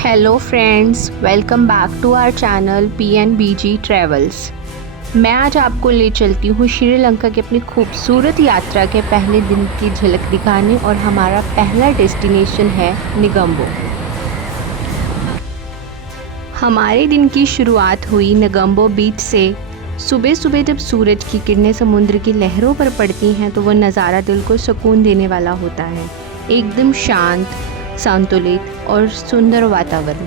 Hello friends, welcome back to our channel PNBG travels. मैं आज आपको ले चलती हूँ श्रीलंका की अपनी खूबसूरत यात्रा के पहले दिन की झलक दिखाने और हमारा पहला डेस्टिनेशन है निगम्बो। हमारे दिन की शुरुआत हुई निगम्बो बीच से। सुबह सुबह जब सूरज की किरणें समुद्र की लहरों पर पड़ती हैं तो वह नज़ारा दिल को सुकून देने वाला होता है। एकदम शांत, संतुलित और सुंदर वातावरण,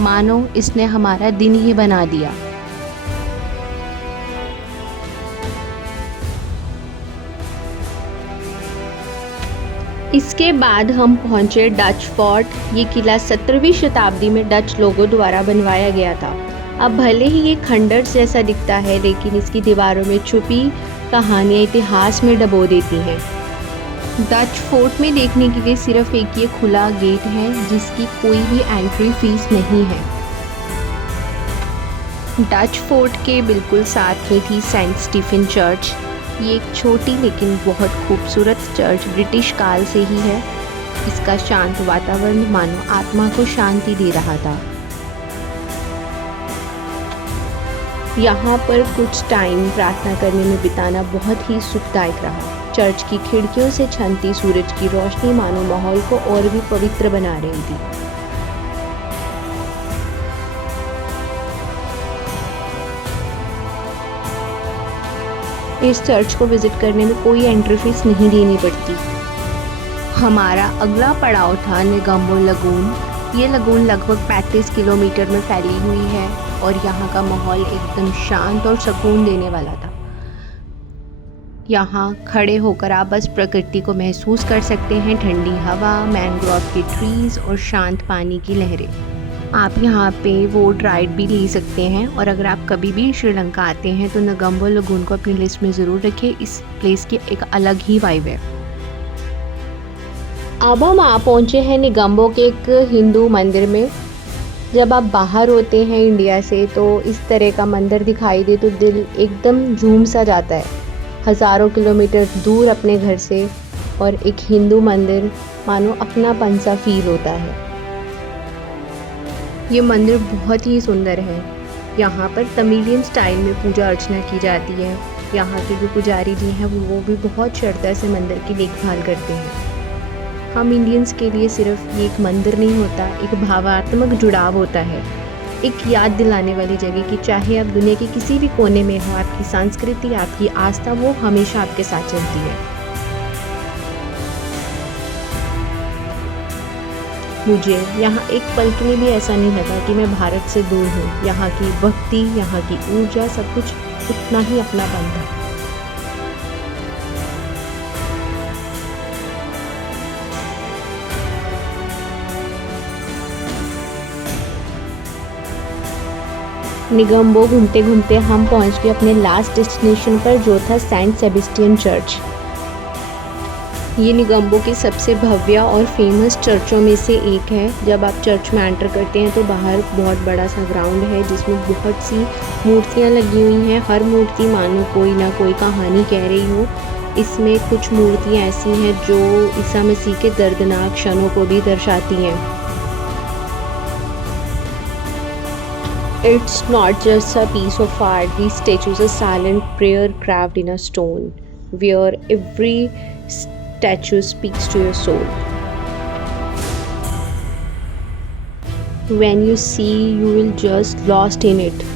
मानो इसने हमारा दिन ही बना दिया। इसके बाद हम पहुंचे डच फोर्ट। ये किला 17वीं शताब्दी में डच लोगों द्वारा बनवाया गया था। अब भले ही ये खंडर जैसा दिखता है, लेकिन इसकी दीवारों में छुपी कहानियाँ इतिहास में डुबो देती हैं। डच फोर्ट में देखने के लिए सिर्फ एक ये खुला गेट है, जिसकी कोई भी एंट्री फीस नहीं है। डच फोर्ट के बिल्कुल साथ में थी सेंट स्टीफन चर्च। ये एक छोटी लेकिन बहुत खूबसूरत चर्च ब्रिटिश काल से ही है। इसका शांत वातावरण मानो आत्मा को शांति दे रहा था। यहाँ पर कुछ टाइम प्रार्थना करने में बिताना बहुत ही सुखदायक रहा। चर्च की खिड़कियों से छनती सूरज की रोशनी मानो माहौल को और भी पवित्र बना रही थी। इस चर्च को विजिट करने में कोई एंट्री फीस नहीं देनी पड़ती। हमारा अगला पड़ाव था निगम्बो लगून। ये लगून लगभग 35 किलोमीटर में फैली हुई है और यहाँ का माहौल एकदम शांत और सुकून देने वाला था। यहाँ खड़े होकर आप बस प्रकृति को महसूस कर सकते हैं, ठंडी हवा, मैंग्रोव के ट्रीज और शांत पानी की लहरें। आप यहाँ पे बोट राइड भी ले सकते हैं। और अगर आप कभी भी श्रीलंका आते हैं तो निगम्बो लगून को अपनी लिस्ट में ज़रूर रखें। इस प्लेस की एक अलग ही वाइब है। अब हम आ पहुँचे हैं निगम्बो के एक हिंदू मंदिर में। जब आप बाहर होते हैं इंडिया से तो इस तरह का मंदिर दिखाई दे तो दिल एकदम झूम सा जाता है। हज़ारों किलोमीटर दूर अपने घर से और एक हिंदू मंदिर, मानो अपनापन सा फील होता है। ये मंदिर बहुत ही सुंदर है। यहाँ पर तमिलियन स्टाइल में पूजा अर्चना की जाती है। यहाँ के जो पुजारी जी हैं वो भी बहुत श्रद्धा से मंदिर की देखभाल करते हैं। हम इंडियंस के लिए सिर्फ ये एक मंदिर नहीं होता, एक भावात्मक जुड़ाव होता है, एक याद दिलाने वाली जगह कि चाहे आप दुनिया के किसी भी कोने में हो, आपकी संस्कृति, आपकी आस्था वो हमेशा आपके साथ चलती है। मुझे यहाँ एक पल के लिए भी ऐसा नहीं लगा कि मैं भारत से दूर हूँ। यहाँ की भक्ति, यहाँ की ऊर्जा, सब कुछ उतना ही अपनापन था। निगम्बो घूमते घूमते हम पहुंच गए अपने लास्ट डेस्टिनेशन पर, जो था सेंट सेबेस्टियन चर्च। ये निगम्बो की सबसे भव्य और फेमस चर्चों में से एक है। जब आप चर्च में एंटर करते हैं तो बाहर बहुत बड़ा सा ग्राउंड है जिसमें बहुत सी मूर्तियां लगी हुई हैं। हर मूर्ति मानो कोई ना कोई कहानी कह रही हो। इसमें कुछ मूर्तियां ऐसी हैं जो ईसा मसीह के दर्दनाक क्षणों को भी दर्शाती हैं। It's not just a piece of art. These statues are silent prayer carved in a stone, where every statue speaks to your soul. When you see, you will just lost in it.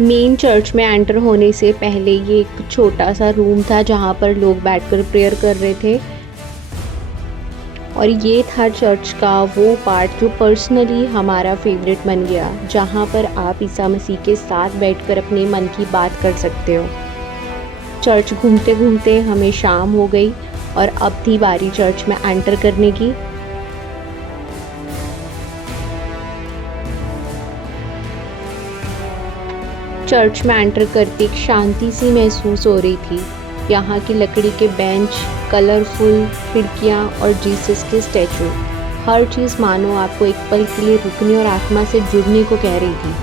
Main church में enter होने से पहले ये एक छोटा सा room था जहाँ पर लोग बैठकर प्रेयर कर रहे थे। और ये था चर्च का वो पार्ट जो पर्सनली हमारा फेवरेट बन गया, जहाँ पर आप ईसा मसीह के साथ बैठकर अपने मन की बात कर सकते हो। चर्च घूमते घूमते हमें शाम हो गई और अब थी बारी चर्च में एंटर करने की। चर्च में एंटर करते एक शांति सी महसूस हो रही थी। यहाँ की लकड़ी के बेंच, कलरफुल खिड़कियाँ और जीसस के स्टैचू हर चीज़ मानो आपको एक पल के लिए रुकने और आत्मा से जुड़ने को कह रही थी।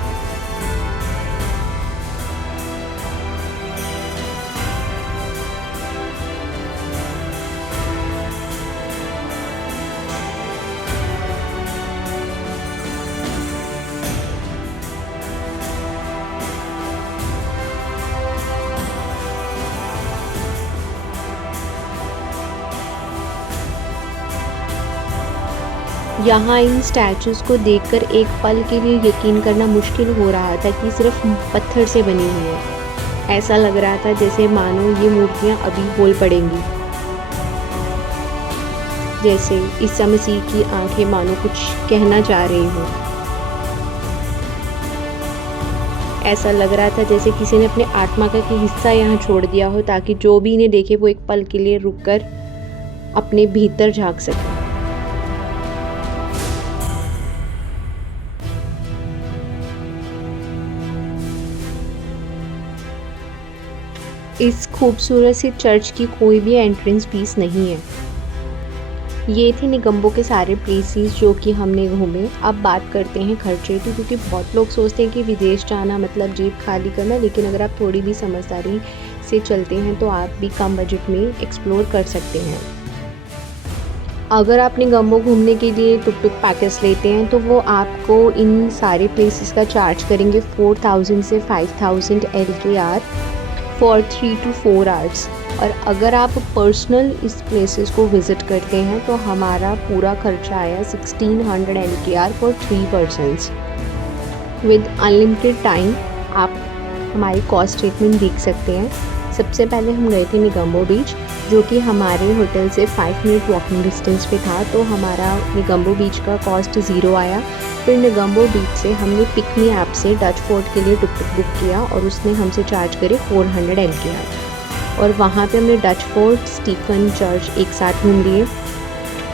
यहाँ इन स्टैचूज़ को देखकर एक पल के लिए यकीन करना मुश्किल हो रहा था कि सिर्फ पत्थर से बनी हुई है। ऐसा लग रहा था जैसे मानो ये मूर्तियाँ अभी बोल पड़ेंगी, जैसे ईसा मसीह की आंखें मानो कुछ कहना चाह रही हो। ऐसा लग रहा था जैसे किसी ने अपने आत्मा का कोई हिस्सा यहाँ छोड़ दिया हो, ताकि जो भी इन्हें देखे वो एक पल के लिए रुककर अपने भीतर झांक सके। इस खूबसूरत सी चर्च की कोई भी एंट्रेंस फीस नहीं है। ये थे निगम्बो के सारे प्लेसेस जो कि हमने घूमे। अब बात करते हैं खर्चे की, क्योंकि बहुत लोग सोचते हैं कि विदेश जाना मतलब जेब खाली करना, लेकिन अगर आप थोड़ी भी समझदारी से चलते हैं तो आप भी कम बजट में एक्सप्लोर कर सकते हैं। अगर आप निगम्बो घूमने के लिए टुक टुक पैकेज लेते हैं तो वो आपको इन सारे प्लेसेस का चार्ज करेंगे 4000 से 5000 LKR फॉर 3 to 4 आवर्स। और अगर आप पर्सनल इस प्लेसेस को विज़िट करते हैं तो हमारा पूरा खर्चा आया 1600 LKR for 3 persons with unlimited time. आप हमारी कॉस्ट स्टेटमेंट देख सकते हैं। सबसे पहले हम गए थे निगम्बो बीच, जो कि हमारे होटल से 5 मिनट वॉकिंग डिस्टेंस पे था, तो हमारा निगम्बो बीच का कॉस्ट 0 आया। फिर निगम्बो बीच से हमने पिकमी ऐप से डच फोर्ट के लिए टुक टुक बुक किया और उसने हमसे चार्ज करे 400 LKR। और वहाँ पे हमने डच फोर्ट, स्टीफन चर्च एक साथ घूम लिए।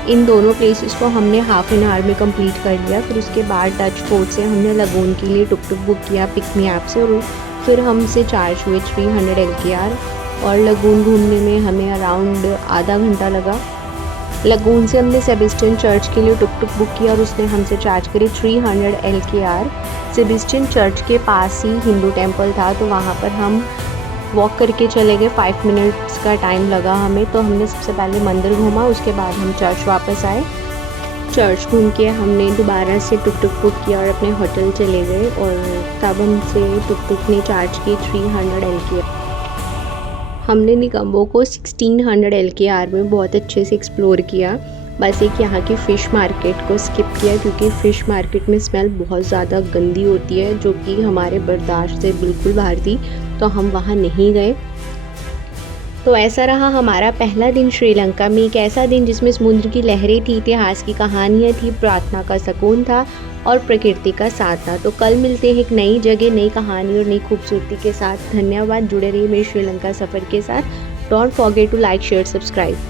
इन दोनों प्लेसेस को हमने हाफ एन आवर में कंप्लीट कर लिया। फिर उसके बाद डच फोर्ट से हमने लगून के लिए टुक टुक बुक किया पिकमी ऐप से, और फिर हमसे चार्ज हुए 300 LKR। और लगून घूमने में हमें अराउंड आधा घंटा लगा। लगून से हमने सेबेस्टियन चर्च के लिए टुक टुक बुक किया और उसने हमसे चार्ज करी 300 LKR। सेबेस्टियन चर्च के पास ही हिंदू टेम्पल था, तो वहाँ पर हम वॉक करके चले गए। 5 मिनट्स का टाइम लगा हमें। तो हमने सबसे पहले मंदिर घूमा, उसके बाद हम चर्च वापस आए। चर्च घूम के हमने दोबारा से टुक टुक बुक किया और अपने होटल चले गए, और तब हमसे टुक टुक ने चार्ज की 300 LKR। हमने निगम्बो को 1600 LKR में बहुत अच्छे से एक्सप्लोर किया। बस एक यहाँ की फ़िश मार्केट को स्किप किया, क्योंकि फ़िश मार्केट में स्मेल बहुत ज़्यादा गंदी होती है, जो कि हमारे बर्दाश्त से बिल्कुल बाहर थी, तो हम वहाँ नहीं गए। तो ऐसा रहा हमारा पहला दिन श्रीलंका में। एक ऐसा दिन जिसमें समुद्र की लहरें थी, इतिहास की कहानियाँ थी, प्रार्थना का सुकून था और प्रकृति का साथ था। तो कल मिलते हैं एक नई जगह, नई कहानी और नई खूबसूरती के साथ। धन्यवाद, जुड़े रहिए मेरे श्रीलंका सफ़र के साथ। Don't forget to like, share, subscribe.